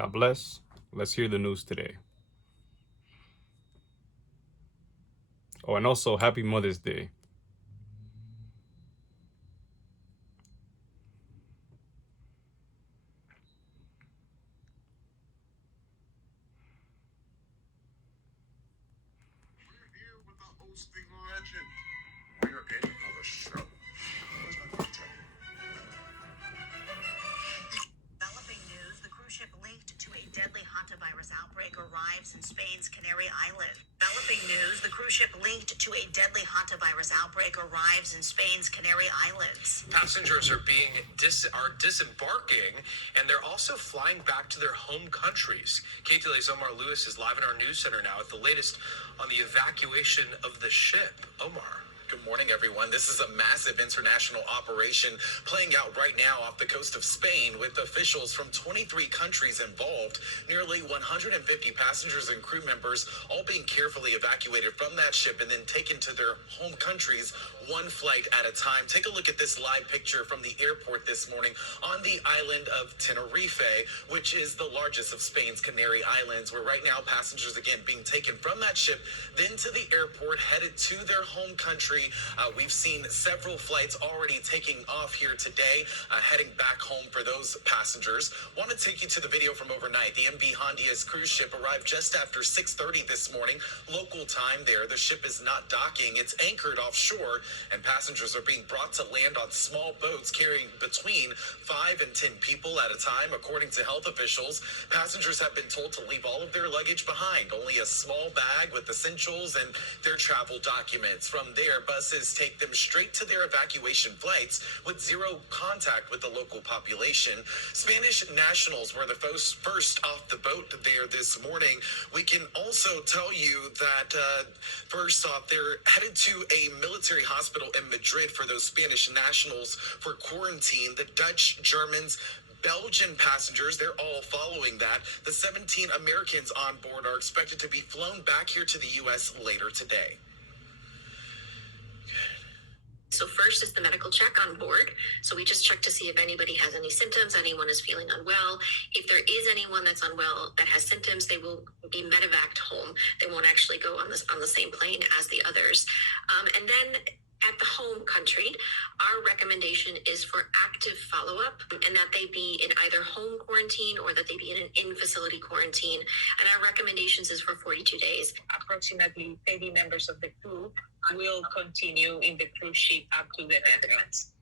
God bless. Let's hear the news today. Oh, and also happy Mother's Day. We're here with the hosting legend. We're in for the show. What's my first tell you? Developing news, the cruise ship linked to a deadly hantavirus outbreak arrives in Spain's Canary Islands. Developing news, the cruise ship linked to a deadly hantavirus outbreak arrives in Spain's Canary Islands. Passengers are disembarking, and they're also flying back to their home countries. KTLA's Omar Lewis is live in our news center now with the latest on the evacuation of the ship. Omar. Good morning, everyone. This is a massive international operation playing out right now off the coast of Spain with officials from 23 countries involved. Nearly 150 passengers and crew members all being carefully evacuated from that ship and then taken to their home countries one flight at a time. Take a look at this live picture from the airport this morning on the island of Tenerife, which is the largest of Spain's Canary Islands, where right now passengers again being taken from that ship, then to the airport, headed to their home country. We've seen several flights already taking off here today, heading back home for those passengers. Want to take you to the video from overnight. The MV Hondias cruise ship arrived just after 6:30 this morning, local time there. The ship is not docking. It's anchored offshore, and passengers are being brought to land on small boats carrying between 5 and 10 people at a time. According to health officials, passengers have been told to leave all of their luggage behind, only a small bag with essentials and their travel documents. From there, buses take them straight to their evacuation flights with zero contact with the local population. Spanish nationals were the first off the boat there this morning. We can also tell you that first off, they're headed to a military hospital in Madrid for those Spanish nationals for quarantine. The Dutch, Germans, Belgian passengers, they're all following that. The 17 Americans on board are expected to be flown back here to the U.S. later today. So first is the medical check on board. So we just check to see if anybody has any symptoms, anyone is feeling unwell. If there is anyone that's unwell that has symptoms, they will be medevaced home. They won't actually go on the same plane as the others. And then at the home country, our recommendation is for active follow-up and that they be in either home quarantine or that they be in an in-facility quarantine. And our recommendations is for 42 days. Approximately 30 members of the crew will continue in the cruise ship up to the Netherlands.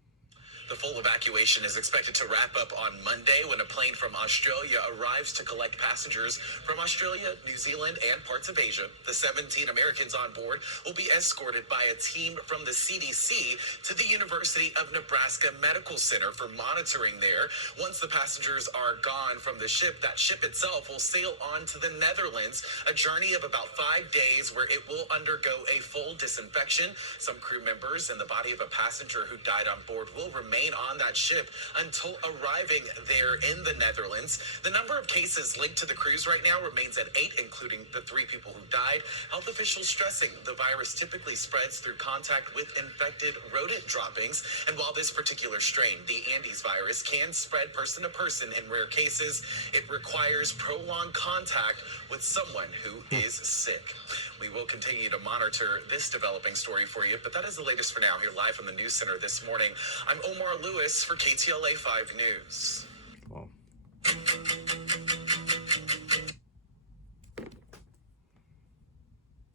The full evacuation is expected to wrap up on Monday when a plane from Australia arrives to collect passengers from Australia, New Zealand, and parts of Asia. The 17 Americans on board will be escorted by a team from the CDC to the University of Nebraska Medical Center for monitoring there. Once the passengers are gone from the ship, that ship itself will sail on to the Netherlands, a journey of about 5 days where it will undergo a full disinfection. Some crew members and the body of a passenger who died on board will remain on that ship until arriving there in the Netherlands. The number of cases linked to the cruise right now remains at 8, including the 3 people who died. Health officials stressing the virus typically spreads through contact with infected rodent droppings. And while this particular strain, the Andes virus, can spread person to person in rare cases, it requires prolonged contact with someone who is sick. We will continue to monitor this developing story for you, but that is the latest for now here live from the News Center this morning. I'm Omar Lewis for KTLA 5 News. Well,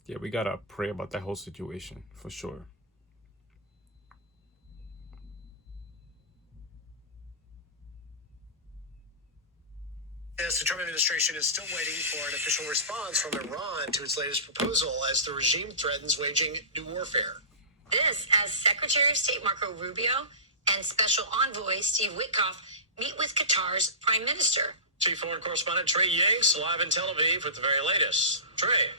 yeah, we gotta pray about that whole situation for sure. Yes, the Trump administration is still waiting for an official response from Iran to its latest proposal as the regime threatens waging new warfare. This as Secretary of State Marco Rubio and Special Envoy Steve Witkoff meet with Qatar's Prime Minister. Chief Foreign Correspondent Trey Yanks live in Tel Aviv with the very latest. Trey.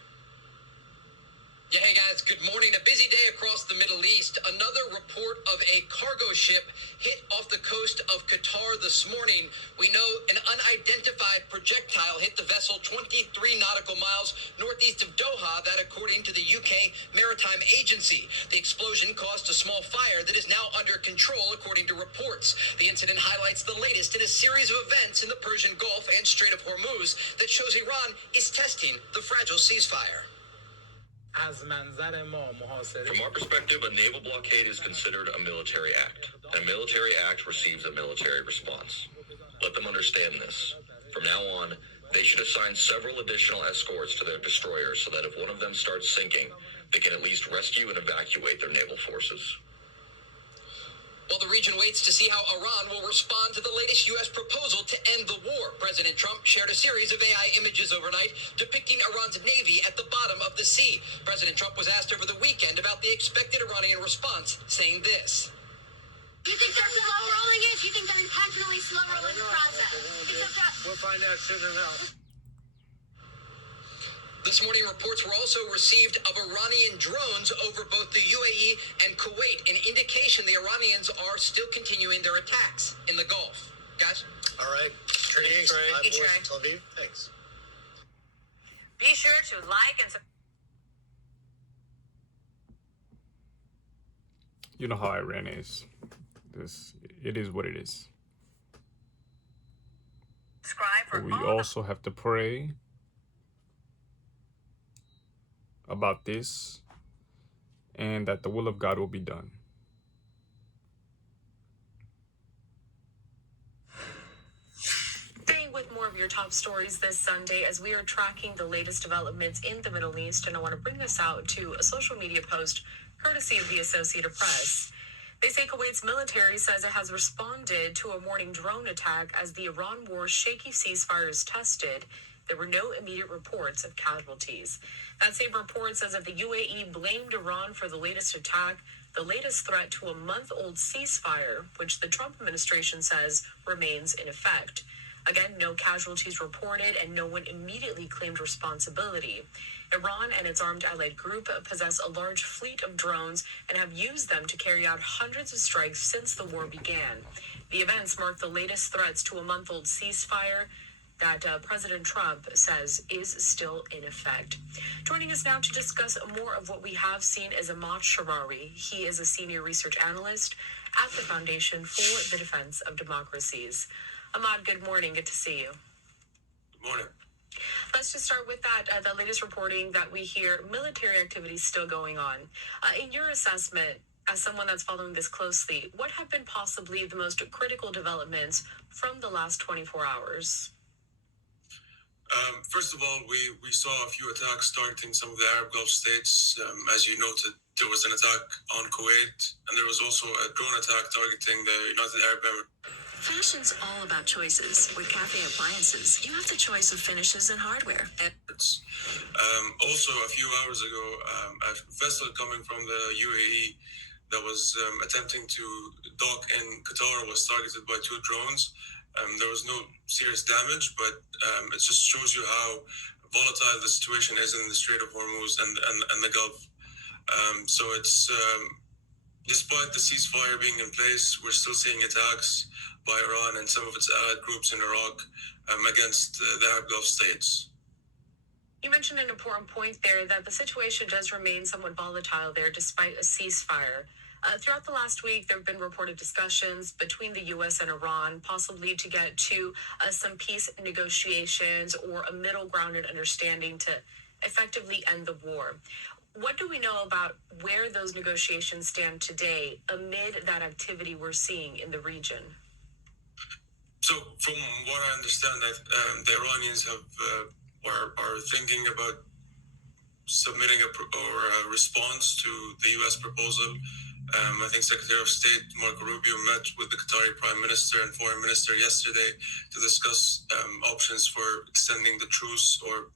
Yeah, hey guys, good morning. A busy day across the Middle East. Another report of a cargo ship hit off the coast of Qatar this morning. We know an unidentified projectile hit hit the vessel 23 nautical miles northeast of Doha, that according to the UK Maritime Agency. The explosion caused a small fire that is now under control, according to reports. The incident highlights the latest in a series of events in the Persian Gulf and Strait of Hormuz that shows Iran is testing the fragile ceasefire. From our perspective, a naval blockade is considered a military act. A military act receives a military response. Let them understand this. From now on, they should assign several additional escorts to their destroyers so that if one of them starts sinking, they can at least rescue and evacuate their naval forces. While the region waits to see how Iran will respond to the latest U.S. proposal to end the war, President Trump shared a series of AI images overnight depicting Iran's navy at the bottom of the sea. President Trump was asked over the weekend about the expected Iranian response, saying this. Do you think they're slow-rolling it? Do you think they're intentionally slow-rolling the process? We'll find out soon enough. This morning, reports were also received of Iranian drones over both the UAE and Kuwait, an indication the Iranians are still continuing their attacks in the Gulf. Guys? All right. Trey, Hey, Trey. Tel Aviv. Thanks. Be sure to like and You know how Iran is. It is what it is. subscribe for But we all the also have to pray about this and that the will of God will be done. Staying with more of your top stories this Sunday as we are tracking the latest developments in the Middle East, and I want to bring this out to a social media post courtesy of the Associated Press. They say Kuwait's military says it has responded to a morning drone attack as the Iran war's shaky ceasefire is tested. There were no immediate reports of casualties. That same report says that the UAE blamed Iran for the latest attack, the latest threat to a month-old ceasefire, which the Trump administration says remains in effect. Again, no casualties reported and no one immediately claimed responsibility. Iran and its armed allied group possess a large fleet of drones and have used them to carry out hundreds of strikes since the war began. The events mark the latest threats to a month-old ceasefire that President Trump says is still in effect. Joining us now to discuss more of what we have seen is Ahmad Sharari. He is a senior research analyst at the Foundation for the Defense of Democracies. Ahmad, good morning. Good to see you. Good morning. Let's just start with that, the latest reporting that we hear military activity still going on. In your assessment, as someone that's following this closely, what have been possibly the most critical developments from the last 24 hours? First of all, we saw a few attacks targeting some of the Arab Gulf states. As you noted, there was an attack on Kuwait, and there was also a drone attack targeting the United Arab Emirates. Fashion's all about choices. With Cafe Appliances, you have the choice of finishes and hardware. Also, a few hours ago, a vessel coming from the UAE that was attempting to dock in Qatar was targeted by two drones. There was no serious damage, but it just shows you how volatile the situation is in the Strait of Hormuz and the Gulf. So it's despite the ceasefire being in place, we're still seeing attacks by Iran and some of its allied groups in Iraq against the Arab Gulf states. You mentioned an important point there that the situation does remain somewhat volatile there despite a ceasefire. Throughout the last week, there have been reported discussions between the U.S. and Iran, possibly to get to some peace negotiations or a middle grounded understanding to effectively end the war. What do we know about where those negotiations stand today amid that activity we're seeing in the region? So, from what I understand, the Iranians are thinking about submitting a response to the U.S. proposal. I think Secretary of State Marco Rubio met with the Qatari Prime Minister and Foreign Minister yesterday to discuss options for extending the truce or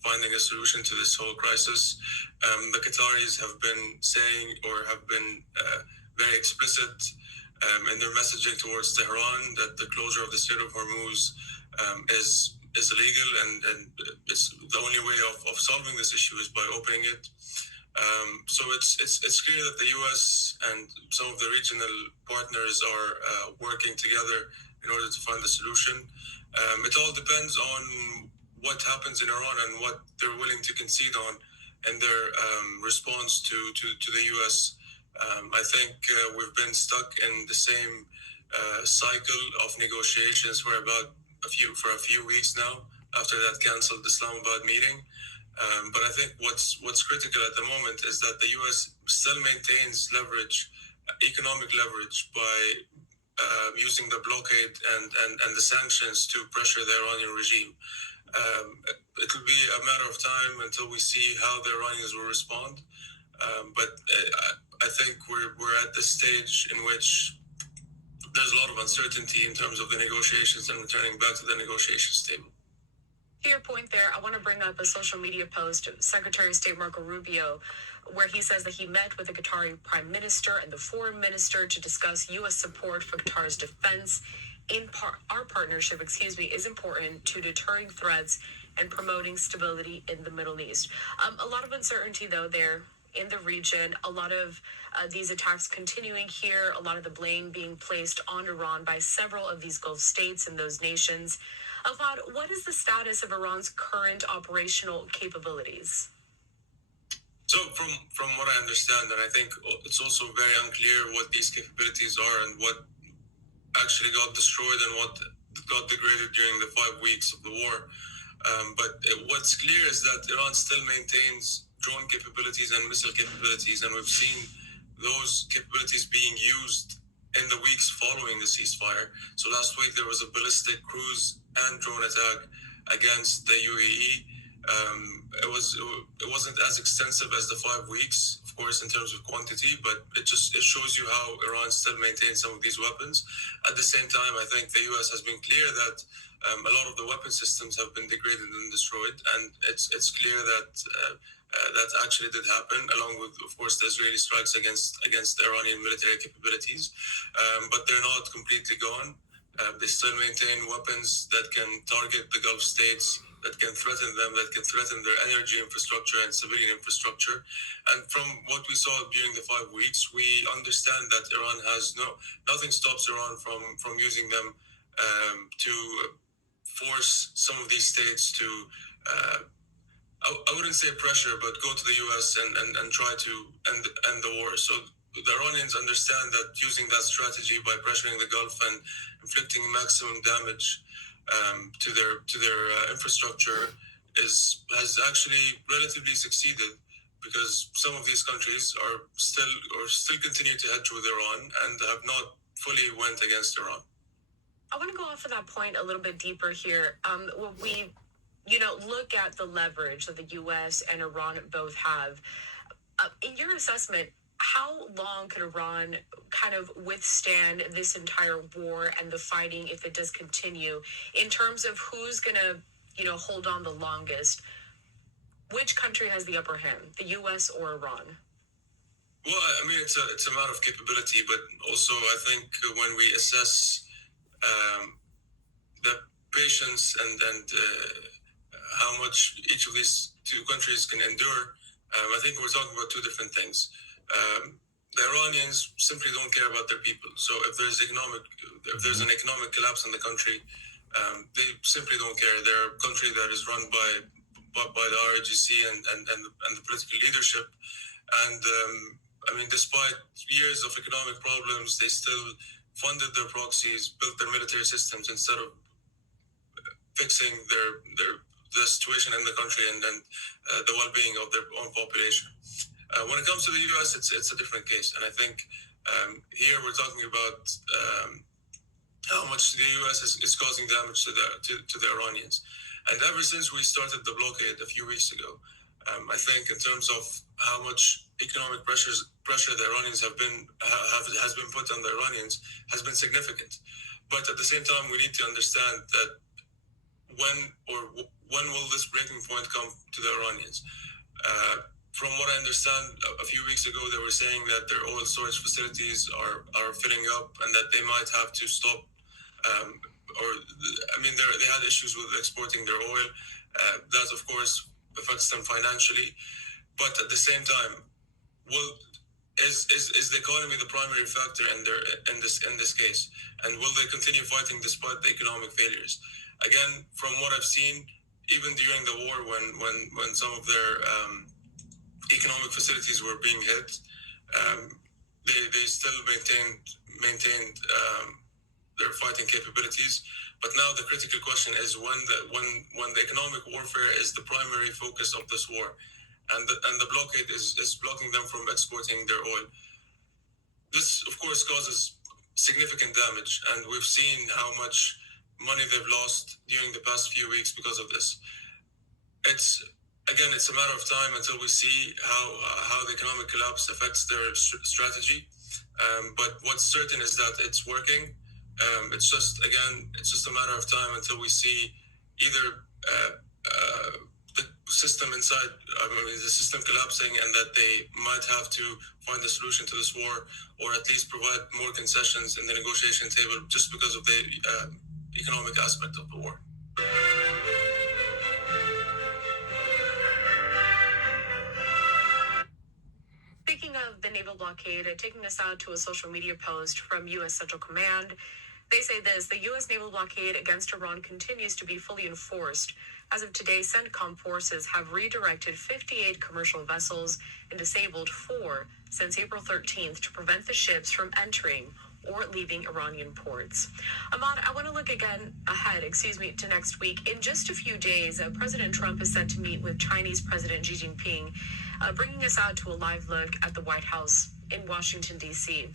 finding a solution to this whole crisis. The Qataris have been saying or have been very explicit in their messaging towards Tehran that the closure of the Strait of Hormuz is illegal, and it's the only way of solving this issue is by opening it. So it's clear that the U.S. and some of the regional partners are working together in order to find a solution. It all depends on what happens in Iran and what they're willing to concede on in their response to the U.S. I think we've been stuck in the same cycle of negotiations for a few weeks now after that canceled Islamabad meeting. But I think what's critical at the moment is that the U.S. still maintains leverage, economic leverage, by using the blockade and the sanctions to pressure the Iranian regime. It'll be a matter of time until we see how the Iranians will respond. But I think we're at the stage in which there's a lot of uncertainty in terms of the negotiations and returning back to the negotiations table. To your point there, I want to bring up a social media post of Secretary of State Marco Rubio, where he says that he met with the Qatari Prime Minister and the Foreign Minister to discuss U.S. support for Qatar's defense. Our partnership, is important to deterring threats and promoting stability in the Middle East. A lot of uncertainty, though, there in the region. A lot of these attacks continuing here, a lot of the blame being placed on Iran by several of these Gulf states and those nations. Avad, what is the status of Iran's current operational capabilities? So from what I understand, and I think it's also very unclear what these capabilities are and what actually got destroyed and what got degraded during the 5 weeks of the war. But what's clear is that Iran still maintains drone capabilities and missile capabilities, and we've seen those capabilities being used in the weeks following the ceasefire. So last week there was a ballistic cruise and drone attack against the UAE. It wasn't as extensive as the 5 weeks, of course, in terms of quantity, but it shows you how Iran still maintains some of these weapons. At the same time, I think the U.S. has been clear that a lot of the weapon systems have been degraded and destroyed, and it's clear that that actually did happen, along with, of course, the Israeli strikes against the Iranian military capabilities. But they're not completely gone. They still maintain weapons that can target the Gulf states, that can threaten them, that can threaten their energy infrastructure and civilian infrastructure. And from what we saw during the 5 weeks, we understand that Iran has nothing stops Iran from using them to force some of these states to, I wouldn't say pressure, but go to the U.S. and try to end the war. So the Iranians understand that using that strategy by pressuring the Gulf and inflicting maximum damage to their infrastructure has actually relatively succeeded, because some of these countries are still continue to hedge with Iran and have not fully went against Iran. I want to go off of that point a little bit deeper here. When we, look at the leverage that the U.S. and Iran both have, in your assessment, how long could Iran kind of withstand this entire war and the fighting if it does continue, in terms of who's going to, hold on the longest? Which country has the upper hand, the U.S. or Iran? Well, I mean, it's a matter of capability, but also I think when we assess the patience and how much each of these two countries can endure, I think we're talking about two different things. The Iranians simply don't care about their people. So if there's an economic collapse in the country, they simply don't care. They're a country that is run by the RGC and the political leadership. And I mean, despite years of economic problems, they still funded their proxies, built their military systems instead of fixing the situation in the country and the well-being of their own population. When it comes to the U.S., it's a different case, and I think here we're talking about how much the U.S. is causing damage to the Iranians. And ever since we started the blockade a few weeks ago, I think in terms of how much economic pressure the Iranians has been put on the Iranians has been significant. But at the same time, we need to understand that when will this breaking point come to the Iranians? From what I understand, a few weeks ago, they were saying that their oil storage facilities are filling up and that they might have to stop. They had issues with exporting their oil. That, of course, affects them financially. But at the same time, is the economy the primary factor in this case? And will they continue fighting despite the economic failures? Again, from what I've seen, even during the war, when some of their economic facilities were being hit, they still maintained their fighting capabilities. But now the critical question is when the economic warfare is the primary focus of this war, and the blockade is blocking them from exporting their oil. This, of course, causes significant damage, and we've seen how much money they've lost during the past few weeks because of this. It's a matter of time until we see how the economic collapse affects their strategy. But what's certain is that it's working. It's just a matter of time until we see either the system the system collapsing, and that they might have to find a solution to this war, or at least provide more concessions in the negotiation table just because of the economic aspect of the war. Speaking of the naval blockade, taking us out to a social media post from U.S. Central Command, they say this: the U.S. naval blockade against Iran continues to be fully enforced. As of today, CENTCOM forces have redirected 58 commercial vessels and disabled 4 since April 13th to prevent the ships from entering or leaving Iranian ports. Ahmad, I want to look ahead to next week. In just a few days, President Trump is set to meet with Chinese President Xi Jinping, bringing us out to a live look at the White House in Washington, D.C.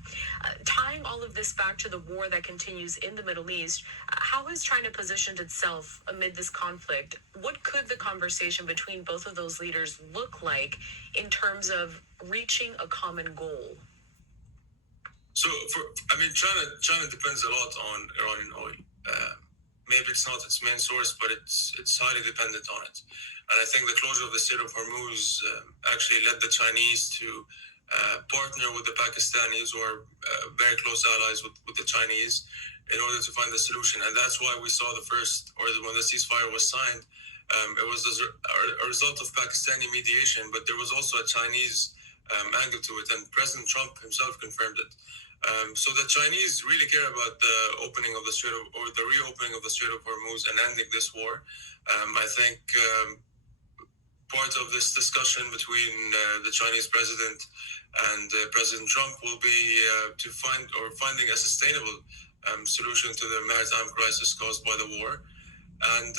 Tying all of this back to the war that continues in the Middle East, how has China positioned itself amid this conflict? What could the conversation between both of those leaders look like in terms of reaching a common goal? So, China depends a lot on Iranian oil. Maybe it's not its main source, but it's highly dependent on it. And I think the closure of the Strait of Hormuz actually led the Chinese to partner with the Pakistanis, who are very close allies with the Chinese, in order to find a solution. And that's why we saw when the ceasefire was signed, it was a result of Pakistani mediation, but there was also a Chinese angle to it, and President Trump himself confirmed it. So the Chinese really care about the opening of the the reopening of the Strait of Hormuz and ending this war. I think part of this discussion between the Chinese president and President Trump will be finding a sustainable solution to the maritime crisis caused by the war. And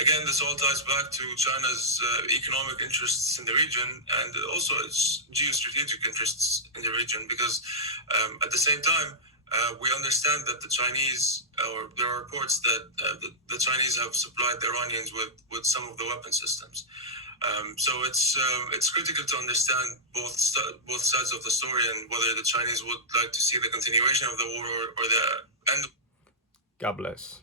again, this all ties back to China's economic interests in the region, and also its geostrategic interests in the region, because at the same time, we understand that the Chinese, or there are reports that the Chinese have supplied the Iranians with some of the weapon systems. So it's critical to understand both sides of the story, and whether the Chinese would like to see the continuation of the war or the end. God bless.